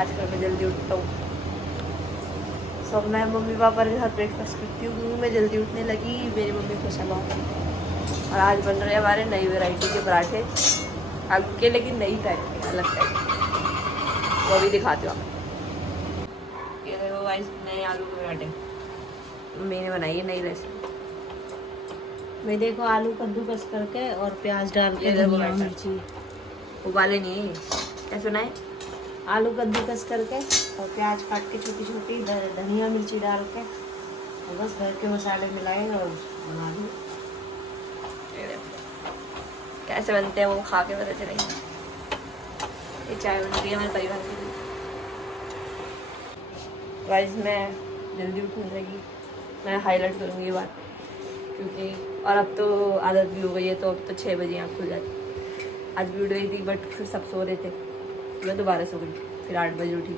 आजकल मैं जल्दी उठता हूँ। सब मैं मम्मी पापा के साथ ब्रेकफास्ट करती हूँ क्योंकि मैं जल्दी उठने लगी, मेरी मम्मी खुश है बहुत। और आज बन रहे हैं हमारे नई वैरायटी के पराठे, आलू के, लेकिन नई टाइप के, अलग टाइप के, वो भी दिखाती हूँ आपको। ये देखो गाइस, नए आलू के पराठे मैंने बनाई है, नई रेसिपी। मैं देखो आलू कद्दूकस करके और प्याज डाल के, धनिया मिर्ची उबाले नहीं है, सुना है, आलू कद्दूकस करके और प्याज काट के छोटी छोटी, धनिया मिर्ची डाल के और बस घर के मसाले मिलाए और बना दिए। कैसे बनते हैं वो खा के पता चलेगा। ये चाय बन रही है हमारे परिवार के लिए। गाइस मैं जल्दी उठने लगी, मैं हाईलाइट करूँगी ये बात, क्योंकि और अब तो आदत भी हो गई है, तो अब तो 6 बजे आँख खुल जाती। आज भी उठ रही थी बट फिर सब सो रहे थे, मैं दोबारा सो गई, फिर 8 बजे उठी,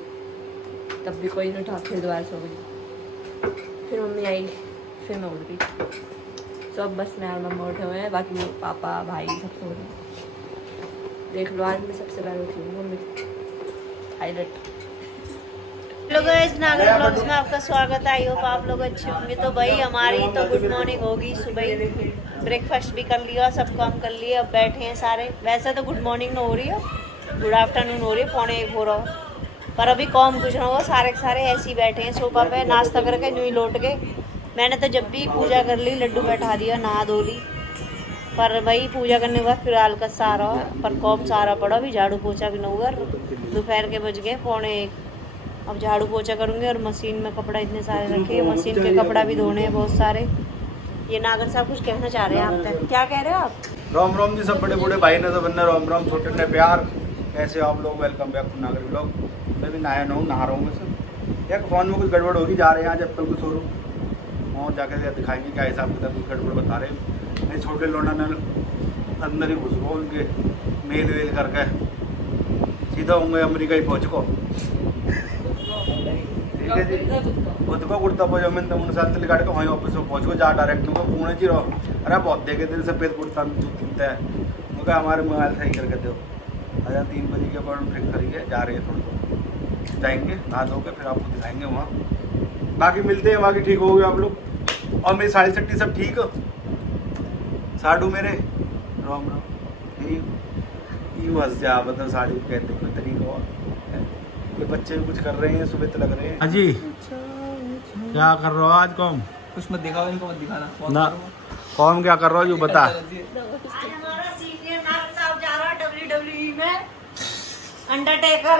तब भी कोई नहीं उठा, फिर दोबारा सो गई, फिर मम्मी आई, फिर मैं उठ गई। तो अब बस मैं और मम्मा उठे हुए हैं, बाकी वो पापा भाई सब सो रहे हैं। देख लो आज मैं सबसे पहले उठी हूँ मम्मी। हाईलाइट। हेलो गाइस, नागर ब्लॉग्स में आपका स्वागत है। आई होप आप लोग अच्छे होंगे। तो भाई हमारी तो गुड मॉर्निंग होगी, सुबह ब्रेकफास्ट भी कर लिया, सब काम कर लिए, अब बैठे हैं सारे। वैसे तो गुड मॉर्निंग हो रही है, गुड आफ्टरनून हो रही है, 12:45 हो रहा हो, पर अभी कॉम कुछ ना हुआ, सारे के सारे ऐसे ही बैठे हैं सोफा पे, नाश्ता करके यूँ ही लौट गए। मैंने तो जब भी पूजा कर ली, लड्डू बैठा दिया, नहा धो ली, पर वही पूजा करने के बाद फिर आलकस सा आ रहा है, पर कॉम सारा पड़ा, अभी झाड़ू पोछा भी न हुआ। दोपहर के बज गए 12:45। अब झाड़ू पोछा करूँगी और मशीन में कपड़ा इतने सारे रखे, मशीन के कपड़ा भी धोने हैं बहुत सारे। ये नागर साहब कुछ कहना चाह रहे हैं आप पे, क्या कह रहे हो आप? राम राम जी, सब बड़े बूढ़े भाई ने सब बनना राम राम, छोटे ने प्यार। कैसे आप लोग? वेलकम बैक टू नागर ब्लॉग। मैं भी नहा रहा हूँ वैसे। यार फ़ोन में कुछ गड़बड़ होगी, जा रहे हैं आज एप्पल को शोरूम, वहाँ जाकर दिखाएंगे क्या हिसाब किताब, कुछ गड़बड़ बता रहे हैं। नहीं छोटे लोना ने अंदर ही घुस गो, उनके मेल वेल करके सीधा होंगे अमेरिका ही पहुँच को। ठीक है जी, खुद को कुर्ता पजामा तो उन साथ काट के वहीं ऑफिस में पहुँच को, जा डायरेक्ट उनको पुणे जी रहो। अरे बहुत देखे दिन सफ़ेद कुर्ता में जो किनता है उनका, हमारे मोबाइल सही करके दो। अच्छा 3 बजे के बाद ब्रेक करेंगे, जा रहे हैं थोड़ा जाएंगे, नहा धो के फिर आपको दिखाएंगे वहाँ। बाकी मिलते हैं, बाकी ठीक हो गए आप लोग। और मेरी साड़ी सट्टी सब ठीक हो? साडू मेरे राम राम, ठीक यूँ हंस जा, मतलब साड़ी कहते कोई तरीका और। ये बच्चे भी कुछ कर रहे हैं, सुबह तो लग रहे हैं। हाँ जी, क्या कर रहे हो आज? कौन कुछ मत दिखाओ, इनको मत दिखाना ना, कौन क्या कर रहा हो, जो बता। आज हमारा सीनियर नागर साहब जा रहा है WWE में, अंडरटेकर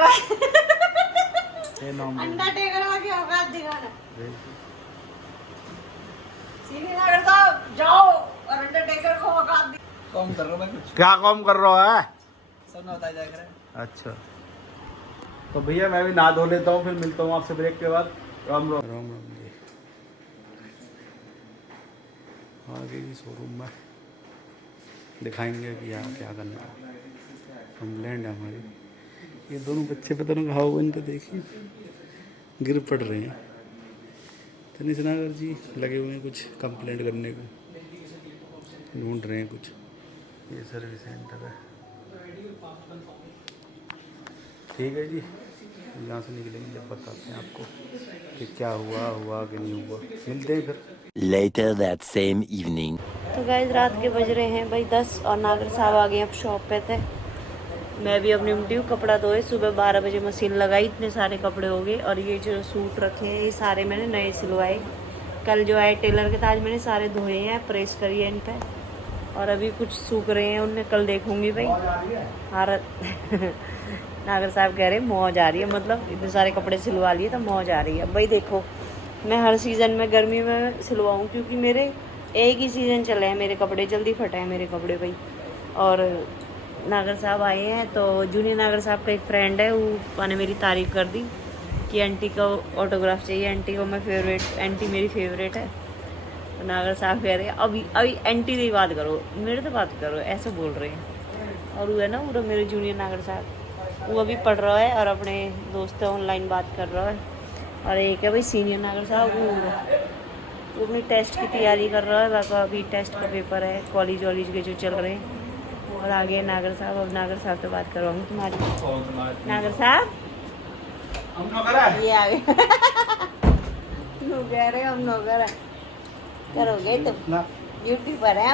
अंडरटेकर की औकात दिखाना। सीनियर नागर साहब जाओ और अंडरटेकर को औकात दिखाओ। कॉम कर रहा हूं मैं, कुछ क्या काम कर रहा है? सब ना बताया जाएगा। अच्छा तो भैया मैं भी नहा धो लेता हूँ, फिर मिलता हूँ आपसे ब्रेक के बाद। राम राम। राम राम जी। आगे ही शोरूम में दिखाएंगे कि यहाँ क्या करना है। कंप्लेंट है हमारी। ये दोनों बच्चे पता नहीं कहाँ हो, इनको देखिए गिर पड़ रहे हैं। तनिष नागर जी लगे हुए हैं कुछ कंप्लेंट करने को, ढूंढ रहे हैं कुछ। ये सर्विस सेंटर है, ठीक है जी। यहाँ से निकलेंगे जब बताते हैं आपको कि क्या हुआ कि नहीं हुआ। मिलते हैं फिर। Later that same evening. तो गाइस रात के बज रहे हैं भाई 10 और नागर साहब आ गए, अब शॉप पे थे। मैं भी अपनी उमटी हूँ, कपड़ा धोए, सुबह 12 बजे मशीन लगाई, इतने सारे कपड़े हो गए। और ये जो सूट रखे हैं ये सारे मैंने नए सिलवाए, कल जो आए टेलर के, आज मैंने सारे धोए हैं, प्रेस करी है इन पे, और अभी कुछ सूख रहे हैं, उनमें कल देखूंगी भाई। हारत नागर साहब कह रहे हैं मौज आ रही है, मतलब इतने सारे कपड़े सिलवा लिए तो मौज आ रही है। भाई देखो मैं हर सीज़न में गर्मी में सिलवाऊँ, क्योंकि मेरे एक ही सीज़न चले हैं, मेरे कपड़े जल्दी फटे हैं मेरे कपड़े भाई। और नागर साहब आए हैं, तो जूनियर नागर साहब का एक फ्रेंड है, वो ने मेरी तारीफ़ कर दी कि आंटी का ऑटोग्राफ चाहिए, आंटी को मैं फेवरेट, आंटी मेरी फेवरेट है। तो नागर साहब कह रहे हैं अभी अभी आंटी की बात करो, मेरे से बात करो, ऐसे बोल रहे हैं। और वो है ना वो मेरे जूनियर नागर साहब, वो अभी पढ़ रहा है और अपने दोस्त से ऑनलाइन बात कर रहा है। और एक है भाई सीनियर नागर साहब, वो अपनी टेस्ट की तैयारी कर रहा है, बाकी अभी टेस्ट का पेपर है, कॉलेज वॉलेज के जो चल रहे हैं। और आगे नागर साहब, अब नागर साहब से बात करवाऊँगी तुम्हारी। नागर साहब हम नौकर है ये आ गए तू कह रहे हम नौकर है करोगे तुम ना ड्यूटी पर है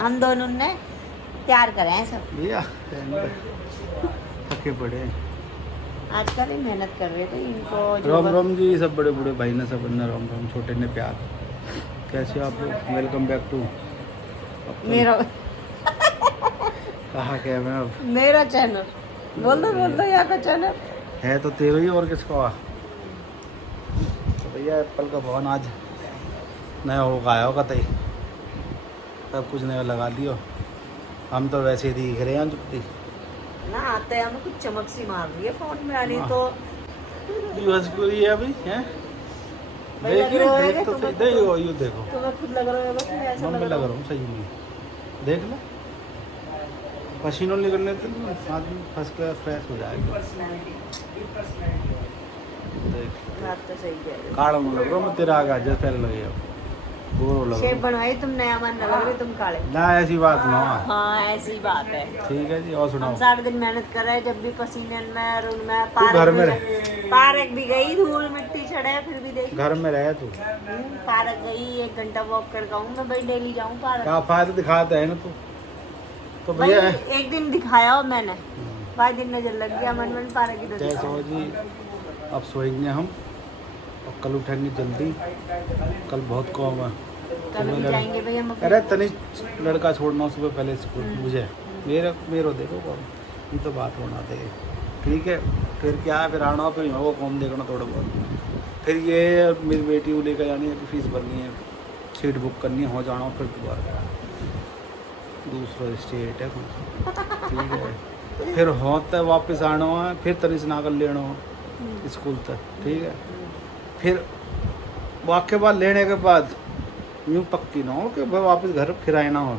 हम दोनों ने तैयार करे हैं सब भैया थके पड़े हैं। आजकल ही मेहनत कर रहे थे इनको जो राम राम जी सब बड़े बूढ़े भाई ने सब अन्ना राम राम छोटे ने प्यार कैसे हो आप लोग वेलकम बैक टू मेरा कहा क्या मैं अब मेरा चैनल बोल दो यहाँ का चैनल है तो तेरा ही और किसका तो भैया एप्पल का फोन आज नया होगा आया होगा तई सब कुछ नया लगा लियो हम तो वैसे ही दिख रहे हैं जुत्ती ना आते हैं हमें कुछ चमक सी मार रही है फोन में आनी तो दिवस को ये अभी हैं भाई लग रहा है देख तो तुम्हें सही देखो यू देखो तुम्हें खुद लग रहा होगा कि ऐसा मैं लग रहा हूँ सही नहीं देख लो पसीनों निकलने से आदमी फर्स्ट क्लास फ्रेश हो जाएगा देख बात तो सही कह रहे काड़ा में लग रहा हूँ मैं तेरा आगे जैसे पहले लगे अब गोरो हो लग शेप रहा बनवाई तुम नया मन न लग रहे तुम काले हूँ। ना ऐसी बात ना हाँ ऐसी बात है ठीक है जी और हम सुनाओ 7 दिन मेहनत कर रहे हैं जब भी पसीने में और उनमें तू घर में पार्क भी गई धूल मिट्टी चढ़े फिर भी देख घर में रहे तू पार्क गई 1 घंटा वॉक कर आऊँ मैं भाई डेली जाऊँ पार्क क्या फायदा दिखाता है ना तू तो भाई भैया एक दिन दिखाया हो मैंने 5 दिन नजर लग गया मन पार्क की तो कैसे दिखाओ। हो जी अब सोएंगे हम और कल उठेंगे जल्दी कल बहुत कम है कल भी जाएंगे भाई हम अरे तनिष लड़का छोड़ना सुबह पहले स्कूल मुझे मेरे देखो कौन ये तो बात होना चाहिए ठीक है फिर क्या है फिर आना फिर यहाँ को कौन देखना थोड़ा बहुत फिर ये मेरी बेटी को लेकर जानी है फीस भरनी है सीट बुक करनी है हो जाना फिर दोबारा दूसरा स्टेट है ठीक है फिर होता वापस आना है फिर तनिष नागल लेना हो स्कूल तक ठीक है फिर वाक़ बाद लेने के बाद यूँ पक्की ना हो कि भाई वापस घर फिर आए ना हो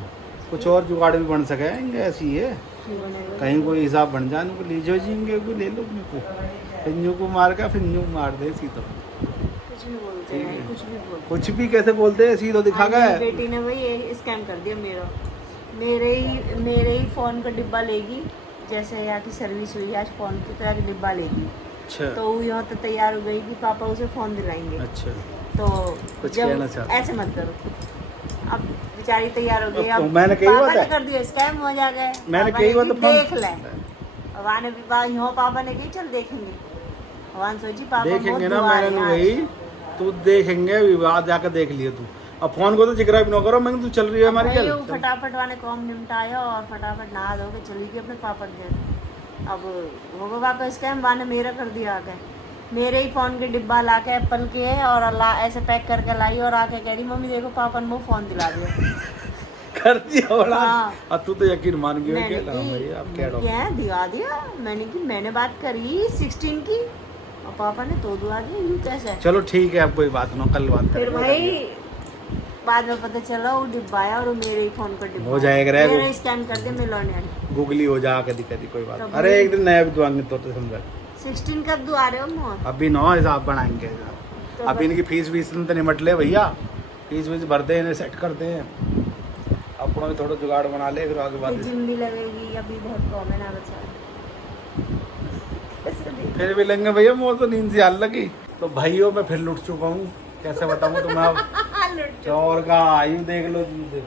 कुछ और जुगाड़ भी बन सकेंगे ऐसी है कहीं कोई हिसाब बन जाए उनको लीजिए जिंगे को ले लो अपने को फिर न्यू को मार का फिर न्यू मार दे सीधो कुछ भी बोलते हैं कुछ भी बोलते कुछ भी कैसे बोलते हैं सीधो दिखा हैं। गया मेरी बेटी ने भाई ये स्कैम कर दिया मेरे ही फोन का डिब्बा लेगी जैसे यहाँ की सर्विस हुई आज फोन की तरह का डिब्बा लेगी अच्छा तो वो यहाँ तो तैयार हो गई कि पापा उसे फोन दिलाएंगे अच्छा तो कुछ कहना जब चाहते ऐसे मत करो अब बेचारी तैयार हो गई तो अब मैंने कही पापा बात ने है। कर दिया स्कैम हो जा गए मैंने पापा कही ने बात कि तो फोन- देख ले अब आने भी बात यहाँ पापा ने कही चल देखेंगे भगवान सोची पापा देखेंगे बहुत ना दुआ मैंने है वही तू देखेंगे विवाद जाकर देख लिए तू अब फोन को तो जिक्र भी ना करो मैंने तू चल रही है हमारी भाई चल वो फटाफट वाले काम निपटाया और फटाफट नहा धो के चली गई अपने पापा के घर अब वो पापा स्कैम वाने मेरा कर दिया आके मेरे ही फोन के डिब्बा ला के एप्पल के और अल्लाह ऐसे पैक करके लाई और आके कह रही मम्मी देखो पापा ने वो फोन दिला दिया कर दिया बड़ा हाँ। अब तू तो यकीन मान गई मैंने कि हाँ भाई आप कह की रहे हो दिया दिया मैंने की मैंने बात करी 16 की और पापा ने तो दुआ दी यूं कैसे चलो ठीक है अब कोई बात ना कल बात फिर करेंगे। भाई बाद में पता चला वो डिब्बा आया और वो मेरे ही फोन का डिब्बा हो जाएगा रे, मेरे स्कैन कर दे मिलो नहीं गूगली हो जा कदी कदी कोई बात तो नहीं। अरे एक दिन नया भी दुआएंगे तो समझा 16 कब दुआ रहे हो मोर अभी नौ हिसाब बनाएंगे तो अभी इनकी फीस वीस तो निमट ले भैया फीस वीस भरते हैं सेट करते हैं अपना भी थोड़ा जुगाड़ बना ले फिर आगे बात जिम भी लगेगी अभी बहुत कम है ना बच्चा फिर भी लेंगे भैया मोर तो नींद से हाल लगी तो भाइयों मैं फिर लुट चुका हूँ कैसे बताऊँ तुम्हें अब चौर का यूँ देख लो यूँ देख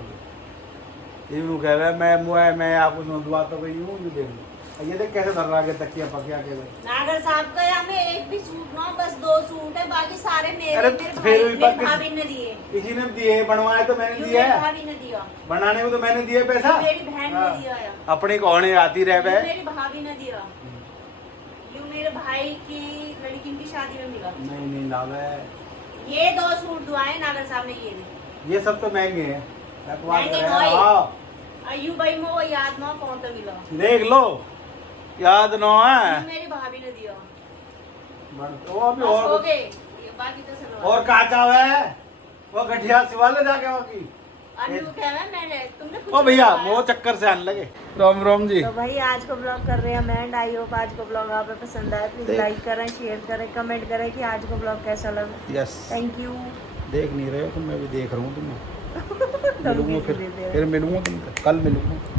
लो यूँ कह रहा है मैं आपको दुआ तो गई हूँ यूँ देख लो ये देख कैसे धर रहा है तकिया पकिया के नागर साहब का हमें एक भी सूट ना बस 2 सूट है बाकी सारे मेरे अरे मेरे फिर भाई भी मेरे बाकी- भाभी ने दिए किसी ने दिए बनवाए तो मैंने यूं दिया मेरी है भाभी ने दिया बनाने को तो मैंने दिया पैसा मेरी बहन हाँ। ने दिया है अपनी कौन आती रह यूं बे मेरी भाभी ने दिया यूं मेरे भाई की लड़की की शादी में मिला नहीं लाभ है ये 2 सूट दुआएं नागर साहब ने ये दी ये सब तो महंगे हैं महंगे नहीं। अयू भाई मो याद ना कौन तो मिला देख लो याद न है यूं मेरी भाभी ने दिया वो भी बस हो और गए ये बाकी तो सलवार और काचा है वो गठिया सिवा ले जाके वो की अन्नू कह रहा है मैंने तुमने कुछ ओ भैया नहीं वो चक्कर से आने लगे राम राम जी तो भाई आज को ब्लॉग कर रहे हैं मैं आई होप आज को ब्लॉग आप पसंद आया प्लीज देख। लाइक करें शेयर करें कमेंट करें कि आज को ब्लॉग कैसा लगा यस थैंक यू देख नहीं रहे हो तो मैं भी देख रहा हूँ तुम्हें मिलूंगा फिर मिलूंगा तुमसे कल मिलूंगा